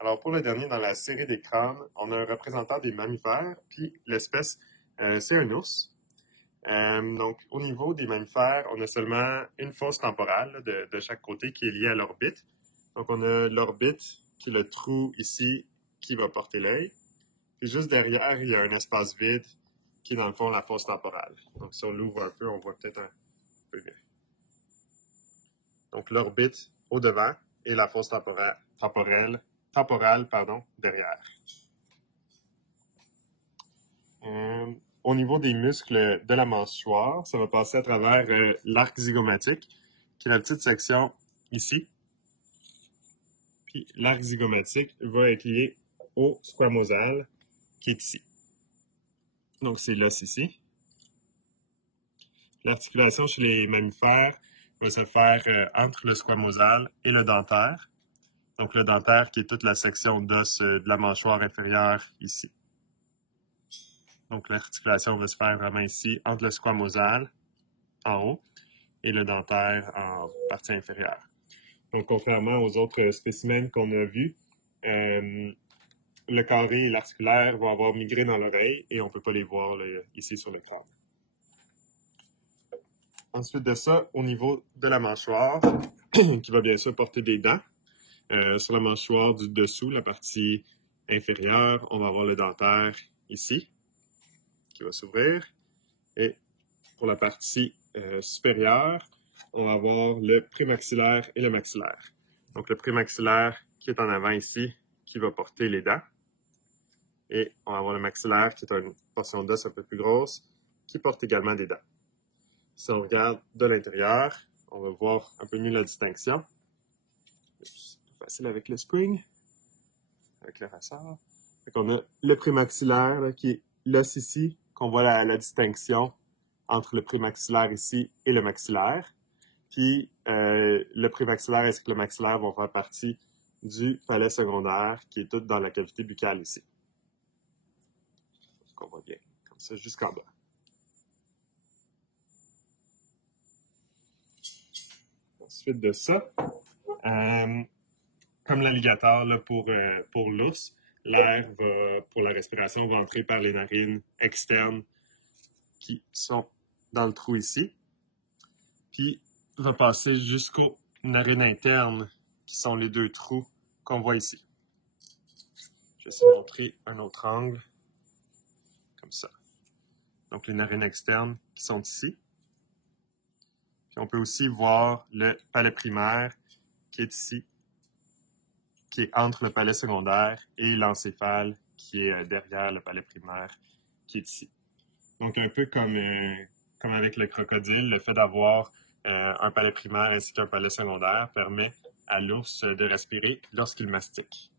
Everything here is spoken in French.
Alors, pour le dernier dans la série des crânes, on a un représentant des mammifères, puis l'espèce, c'est un ours. Donc, au niveau des mammifères, on a seulement une fosse temporale là, de chaque côté qui est liée à l'orbite. Donc, on a l'orbite, qui est le trou ici, qui va porter l'œil. Puis juste derrière, il y a un espace vide, qui est dans le fond la fosse temporale. Donc, si on l'ouvre un peu, on voit peut-être un peu mieux. Donc, l'orbite au devant et la fosse temporale, derrière. Au niveau des muscles de la mâchoire, ça va passer à travers l'arc zygomatique, qui est la petite section ici. Puis l'arc zygomatique va être lié au squamosal, qui est ici. Donc, c'est l'os ici. L'articulation chez les mammifères va se faire entre le squamosal et le dentaire. Donc, le dentaire qui est toute la section d'os de la mâchoire inférieure ici. Donc, l'articulation va se faire vraiment ici, entre le squamosal, en haut, et le dentaire en partie inférieure. Donc, contrairement aux autres spécimens qu'on a vus, le carré et l'articulaire vont avoir migré dans l'oreille et on ne peut pas les voir là, ici sur le crâne. Ensuite de ça, au niveau de la mâchoire, qui va bien sûr porter des dents, sur la mâchoire du dessous, la partie inférieure, on va avoir le dentaire ici, qui va s'ouvrir. Et pour la partie supérieure, on va avoir le prémaxillaire et le maxillaire. Donc le prémaxillaire qui est en avant ici, qui va porter les dents. Et on va avoir le maxillaire qui est une portion d'os un peu plus grosse, qui porte également des dents. Si on regarde de l'intérieur, on va voir un peu mieux la distinction. C'est plus facile avec le spring, avec le ressort. Donc on a le prémaxillaire là, qui est l'os ici, qu'on voit la distinction entre le prémaxillaire ici et le maxillaire. Puis le prémaxillaire ainsi que le maxillaire vont faire partie du palais secondaire qui est tout dans la cavité buccale ici. Donc on voit bien, comme ça, jusqu'en bas. Ensuite de ça, comme l'alligator pour l'ours, l'air pour la respiration va entrer par les narines externes qui sont dans le trou ici, puis va passer jusqu'aux narines internes qui sont les deux trous qu'on voit ici. Je vais essayer de montrer un autre angle, comme ça. Donc les narines externes qui sont ici. Puis on peut aussi voir le palais primaire qui est ici, qui est entre le palais secondaire et l'encéphale qui est derrière le palais primaire qui est ici. Donc un peu comme avec le crocodile, le fait d'avoir un palais primaire ainsi qu'un palais secondaire permet à l'ours de respirer lorsqu'il mastique.